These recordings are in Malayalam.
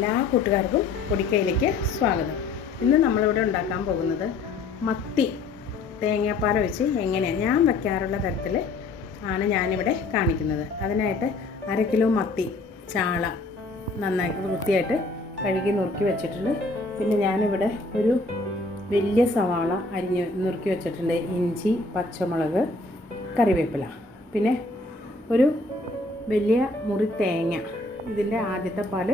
എല്ലാ കൂട്ടുകാർക്കും പൊടിക്കയിലേക്ക് സ്വാഗതം. ഇന്ന് നമ്മളിവിടെ ഉണ്ടാക്കാൻ പോകുന്നത് മത്തി തേങ്ങാപ്പാൽ ഒഴിച്ച് എങ്ങനെയാണ് ഞാൻ വയ്ക്കാറുള്ള തരത്തിൽ ആണ് ഞാനിവിടെ കാണിക്കുന്നത്. അതിനായിട്ട് അര കിലോ മത്തി ചാള നന്നായി വൃത്തിയായിട്ട് കഴുകി നുറുക്കി വെച്ചിട്ടുണ്ട്. പിന്നെ ഞാനിവിടെ ഒരു വലിയ സവാള അരിഞ്ഞ് നുറുക്കി വെച്ചിട്ടുണ്ട്. ഇഞ്ചി പച്ചമുളക് കറിവേപ്പില. പിന്നെ ഒരു വലിയ മുറി തേങ്ങ ഇതിന്റെ ആദ്യത്തെ പാൽ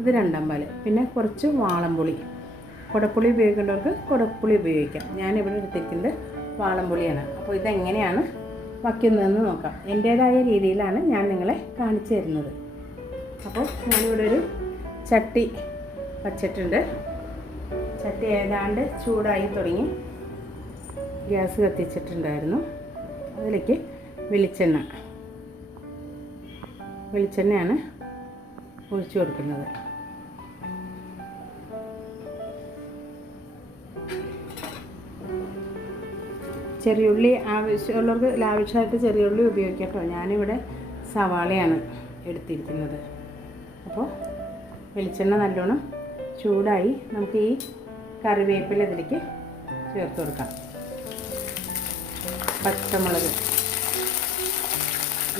ഇത് രണ്ടാം പാൽ. പിന്നെ കുറച്ച് വാളംപുളി. കുടപ്പുളി ഉപയോഗിക്കേണ്ടവർക്ക് കുടപ്പുളി ഉപയോഗിക്കാം. ഞാൻ ഇവിടെ എടുത്തിരിക്കുന്നത് വാളംപുളിയാണ്. അപ്പോൾ ഇതെങ്ങനെയാണ് വയ്ക്കുന്നതെന്ന് നോക്കാം. എന്റേതായ രീതിയിലാണ് ഞാൻ നിങ്ങളെ കാണിച്ചു തരുന്നത്. അപ്പോൾ ഞാനിവിടെ ഒരു ചട്ടി വച്ചിട്ടുണ്ട്. ചട്ടി ഏതാണ്ട് ചൂടായി തുടങ്ങി ഗ്യാസ് കത്തിച്ചിട്ടുണ്ടായിരുന്നു. അതിലേക്ക് വെളിച്ചെണ്ണ. വെളിച്ചെണ്ണയാണ് ഒഴിച്ചു കൊടുക്കുന്നത്. ചെറിയുള്ളി ആവശ്യമുള്ളവർക്ക് ലാവിഷായിട്ട് ചെറിയുള്ളി ഉപയോഗിക്കാം കേട്ടോ. ഞാനിവിടെ സവാളയാണ് എടുത്തിരിക്കുന്നത്. അപ്പോൾ വെളിച്ചെണ്ണ നല്ലോണം ചൂടായി നമുക്ക് ഈ കറിവേപ്പില ഇതിലേക്ക് ചേർത്ത് കൊടുക്കാം. പച്ചമുളക്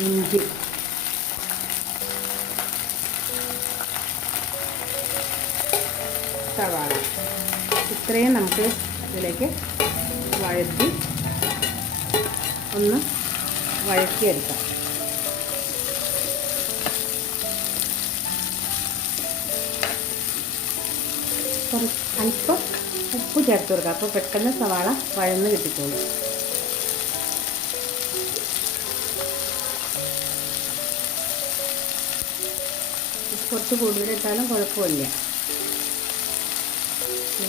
ഇഞ്ചി സവാള. ഇത്രയും നമുക്ക് ഇതിലേക്ക് വഴറ്റി ഒന്ന് വഴക്കിയെടുക്കാം കുറച്ച് അല്പം ഉപ്പ് ചേർത്ത് കൊടുക്കുക അപ്പോൾ പെട്ടെന്ന് സവാള വഴന്ന് കിട്ടിക്കോളും. കുറച്ച് കൂടുതലിട്ടാലും കുഴപ്പമില്ല.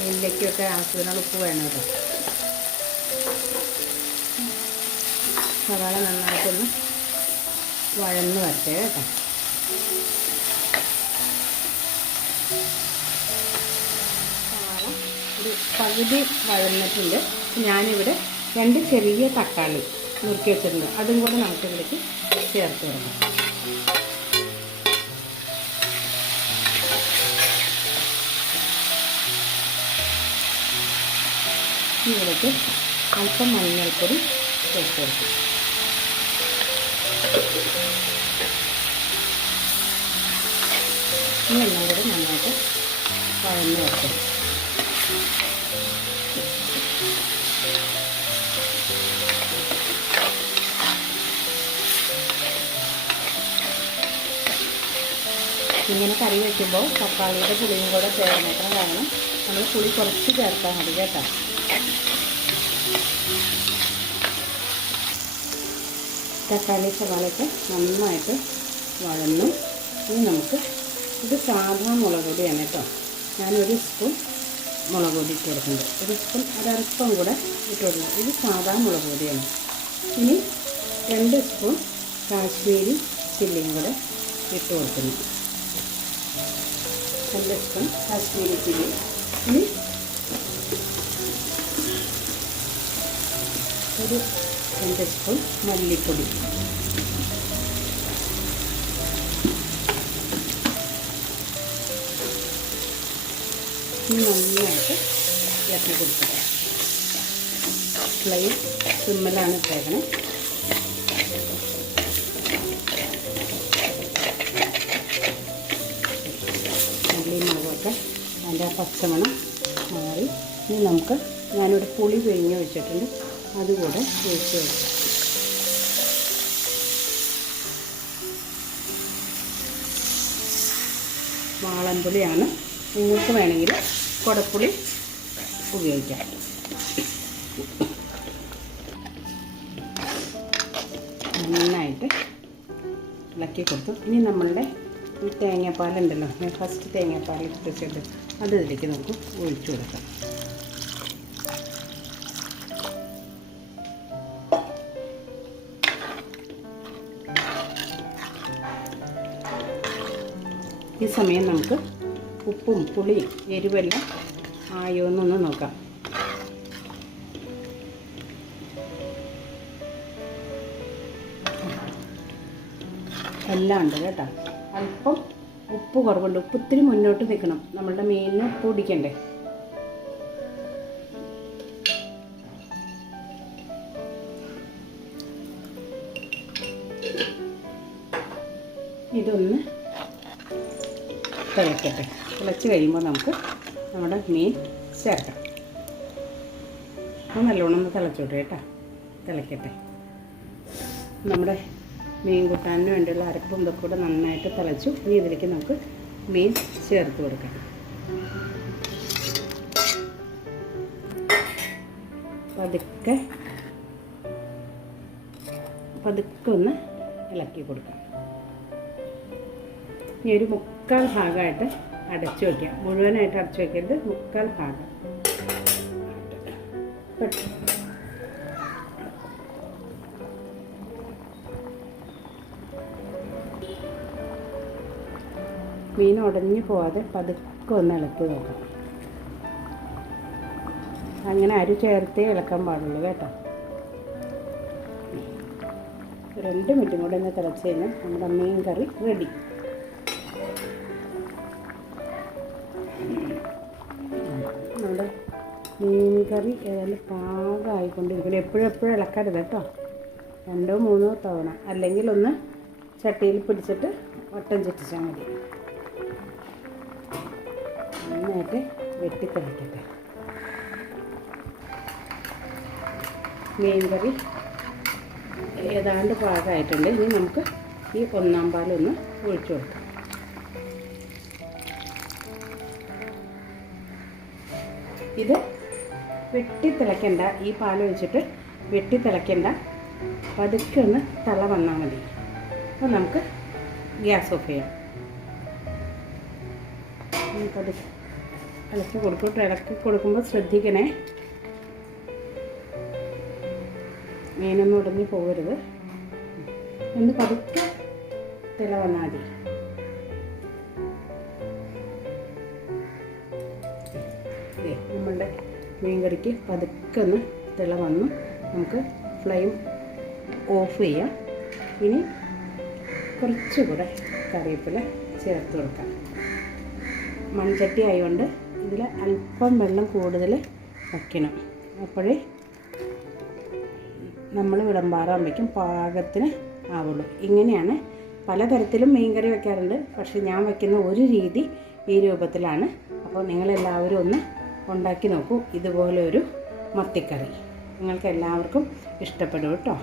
നെല്ലിക്കൊക്കെ ആവശ്യത്തിനുള്ള ഉപ്പ് വേണം കേട്ടോ. സവാള നന്നായിട്ടൊന്ന് വഴന്ന് വരട്ടെ കേട്ടോ. സവാള ഒരു പകുതി വഴന്നിട്ടുണ്ട്. ഞാനിവിടെ രണ്ട് ചെറിയ തക്കാളി നുറുക്കി വെച്ചിട്ടുണ്ട്. അതും കൂടെ നമുക്കിതിലേക്ക് ചേർത്ത് കൊടുക്കാം. ഇതിലേക്ക് അല്പം മഞ്ഞൾപ്പൊടി ചേർത്ത് കൊടുക്കും. ഇനി എല്ലാം കൂടി നന്നായിട്ട് ഇങ്ങനെ കറി വയ്ക്കുമ്പോൾ തക്കാളിയുടെ പുളിയും കൂടെ ചേർന്നേക്കണം കാരണം നമ്മൾ പുളി കുറച്ച് ചേർത്താൽ മതി കേട്ടോ. തക്കാളി സവാളയൊക്കെ നന്നായിട്ട് വഴന്നു. ഇനി നമുക്ക് ഇത് സാധാ മുളക് പൊടിയാണ് കേട്ടോ. ഞാനൊരു സ്പൂൺ മുളക് പൊടി ഇട്ട് കൊടുക്കുന്നുണ്ട്. ഒരു സ്പൂൺ ഒരൽപ്പം കൂടെ ഇട്ട് കൊടുക്കുന്നത് ഇത് സാധാ മുളക് പൊടിയാണ്. ഇനി രണ്ട് സ്പൂൺ കാശ്മീരി ചില്ലിയും കൂടെ ഇട്ട് കൊടുക്കുന്നു രണ്ട് സ്പൂൺ കാശ്മീരി ചില്ലി. ഇനി ഒരു രണ്ട് സ്പൂൺ മല്ലിപ്പൊടി. നന്നായിട്ട് ഇറക്കി കൊടുക്കുക. ഫ്ലെയിം സിമ്മലാണ് ഇട്ടേക്കണേ. മല്ലി മുളകൊക്കെ പച്ചമണം മാറി. ഇനി നമുക്ക് ഞാനൊരു പുളി പിഴിഞ്ഞ് വെച്ചിട്ടുണ്ട്. അതുകൂടെ ഒഴിച്ച് കൊടുക്കാം. വാളൻപുളിയാണ്. നിങ്ങൾക്ക് വേണമെങ്കിൽ കുടപ്പുളി ഉപയോഗിക്കാം. നന്നായിട്ട് ഇളക്കി കൊടുത്തു. ഇനി നമ്മളുടെ ഈ തേങ്ങാപ്പാലുണ്ടല്ലോ ഫസ്റ്റ് തേങ്ങാപ്പാൽ എടുത്തിട്ടുണ്ട് അത് ഇതിലേക്ക് നമുക്ക് ഒഴിച്ചു കൊടുക്കാം. ഈ സമയം നമുക്ക് ഉപ്പും പുളിയും എരിവെല്ലാം ആയോ എന്നൊന്ന് നോക്കാം. എല്ലാം ഉണ്ട് കേട്ടോ. അല്പം ഉപ്പ് കുറവുണ്ട്. ഉപ്പ് ഇത്തിരി മുന്നോട്ട് നിൽക്കണം. നമ്മളുടെ മീനിന് ഉപ്പ് പിടിക്കണ്ടേ? ഇതൊന്ന് തിളക്കട്ടെ തിളച്ച് കഴിയുമ്പോൾ നമുക്ക് നമ്മുടെ മീൻ ചേർക്കാം. അപ്പോൾ നല്ലോണം ഒന്ന് തിളച്ചോട്ടെ കേട്ടോ. തിളക്കട്ടെ. നമ്മുടെ മീൻ കൂട്ടാനും വേണ്ടിയുള്ള അരപ്പും ഇതൊക്കെ കൂടെ നന്നായിട്ട് തിളച്ചു. ഇനി ഇതിലേക്ക് നമുക്ക് മീൻ ചേർത്ത് കൊടുക്കാം. പതുക്കെ പതുക്കെ ഒന്ന് ഇളക്കി കൊടുക്കാം. ഇനി ഒരു മുക്കാൽ ഭാഗമായിട്ട് അടച്ചു വയ്ക്കാം. മുഴുവനായിട്ട് അടച്ചു വയ്ക്കരുത്. മുക്കാൽ ഭാഗം. മീൻ ഉടഞ്ഞു പോവാതെ പതുക്കെ ഒന്ന് ഇളക്കി നോക്കാം. അങ്ങനെ അരി ചേർത്തേ ഇളക്കാൻ പാടുള്ളൂ കേട്ടോ. രണ്ട് മിനിറ്റും കൂടെ ഒന്ന് തിളച്ച് കഴിഞ്ഞാൽ നമ്മുടെ മീൻ കറി റെഡി മീൻ കറി ഏതായാലും പാകമായിക്കൊണ്ടിരിക്കണം എപ്പോഴും എപ്പോഴും ഇളക്കരുത് കേട്ടോ. രണ്ടോ മൂന്നോ തവണ. അല്ലെങ്കിൽ ഒന്ന് ചട്ടിയിൽ പിടിച്ചിട്ട് വട്ടം ചുറ്റിച്ചാൽ മതി. നന്നായിട്ട് വെട്ടിത്തെളിക്കട്ടെ മീൻ കറി ഏതാണ്ട് പാകമായിട്ടുണ്ട്. ഇനി നമുക്ക് ഈ ഒന്നാം പാലൊന്ന് ഒഴിച്ചു കൊടുക്കാം. ഇത് വെട്ടിത്തിളയ്ക്കണ്ട. ഈ പാൽ ഒഴിച്ചിട്ട് വെട്ടിത്തിളയ്ക്കണ്ട. പതുക്കെ ഒന്ന് തള വന്നാൽ മതി. അപ്പോൾ നമുക്ക് ഗ്യാസ് ഓഫ് ചെയ്യാം. നമുക്കത് ഇളക്കി കൊടുക്കും. ഇളക്കി കൊടുക്കുമ്പോൾ ശ്രദ്ധിക്കണേ. മീനൊന്നും ഉടഞ്ഞു പോകരുത്. ഒന്ന് പതുക്കെ തിള വന്നാൽ മതി. നമ്മളുടെ മീൻകറിക്ക് പതുക്കെ ഒന്ന് തിള വന്നു നമുക്ക് ഫ്ലെയിം ഓഫ് ചെയ്യാം. ഇനി കുറച്ചുകൂടെ കറിവേപ്പില ചേർത്ത് കൊടുക്കാം. മൺചട്ടി ആയതുകൊണ്ട് ഇതിൽ അല്പം വെള്ളം കൂടുതൽ വയ്ക്കണം. അപ്പോഴേ നമ്മൾ വിളമ്പാറാകുമ്പോഴേക്കും പാകത്തിന് ആവുള്ളൂ. ഇങ്ങനെയാണ് പലതരത്തിലും മീൻ കറി വയ്ക്കാറുണ്ട് പക്ഷേ ഞാൻ വയ്ക്കുന്ന ഒരു രീതി ഈ രൂപത്തിലാണ്. അപ്പോൾ നിങ്ങളെല്ലാവരും ഒന്ന് ഉണ്ടാക്കി നോക്കൂ. ഇതുപോലെ ഒരു മത്തിക്കറി. നിങ്ങൾക്ക് എല്ലാവർക്കും ഇഷ്ടപ്പെടും കേട്ടോ.